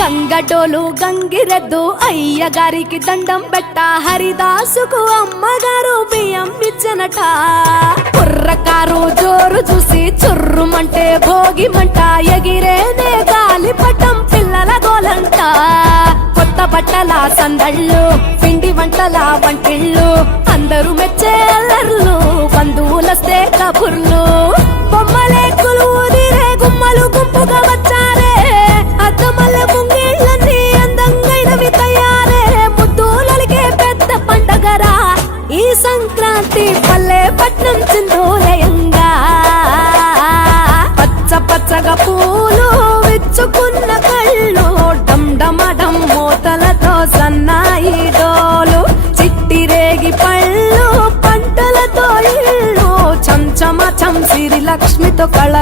గంగటోలు గంగిరెద్దు అయ్యగారికి దండం పెట్ట హరిదాసుకు అమ్మగారు బియ్యం ఇచ్చనట కుర్రకారు జోరు చూసి చుర్రుమంటే భోగిమంట ఎగిరేనే గాలిపటం పిల్లల గోలంట కొత్త బట్టల సందళ్ళు పిండి వంటల వంటిళ్ళు అందరూ మెచ్చే అల్లర్లు బంధువులస్తే కబుర్లు బొమ్మలే కొలువుదిరే గుమ్మలు గుంపుగా వచ్చారే అద్దమల్ల ముంగిళ్ళన్నీ అందంగైనవి తయారే ముద్దులలిగే పెద్ద పండగరా ఈ సంక్రాంతి పల్లె పట్నం చిందోలయంగా పచ్చ పచ్చగా పూలు విచ్చుకున్న కళ్ళు డమ్ మూతలతో సన్నాయి డోలు చిట్టిరేగి పళ్ళు పంటలతో ఇళ్ళు చంచమ చంసిరి లక్ష్మితో కళ